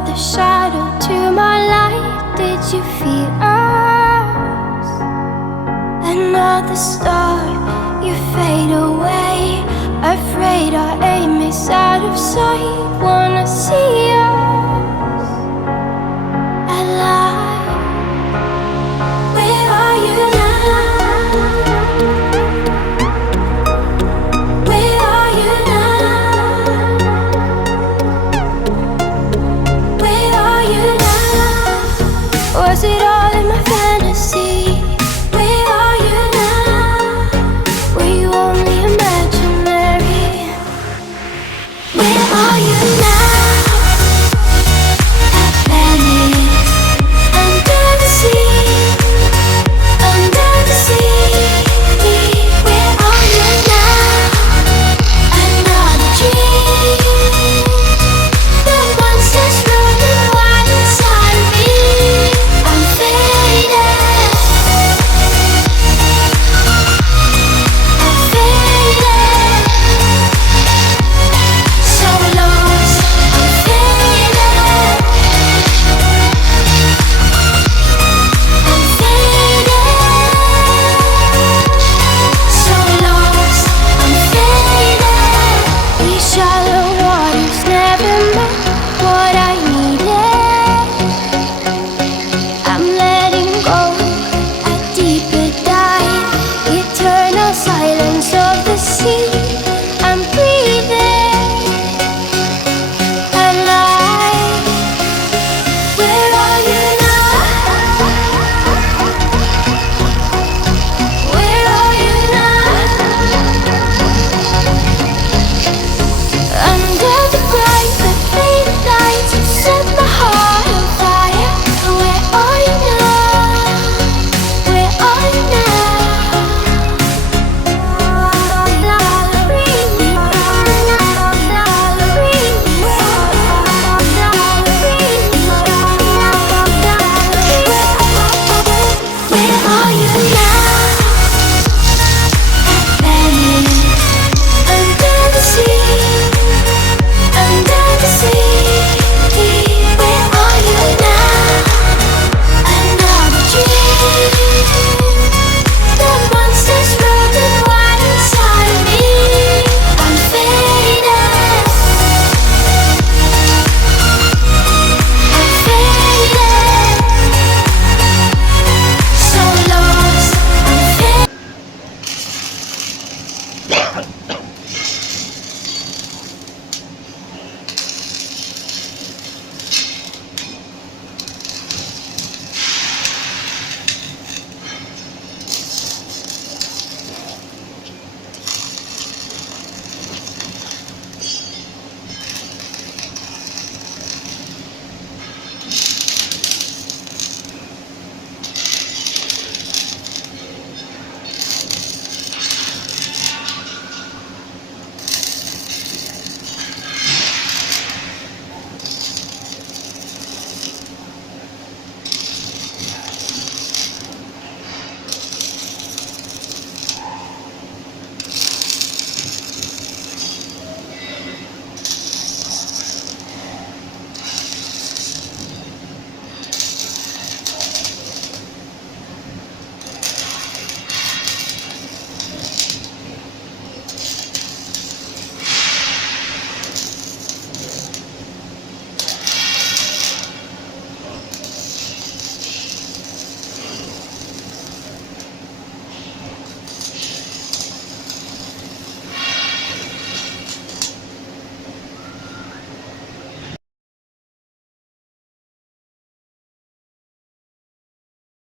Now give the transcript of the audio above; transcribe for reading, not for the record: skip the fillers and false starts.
with a shadow to my light. Did you feel us? Another star, you fade away. Afraid our aim is out of sight. Wanna see us alive. Where are you now? Where are you now? Where are you now? Was it all in my fantasy? Where are you now? Were you only imaginary? Where are you now?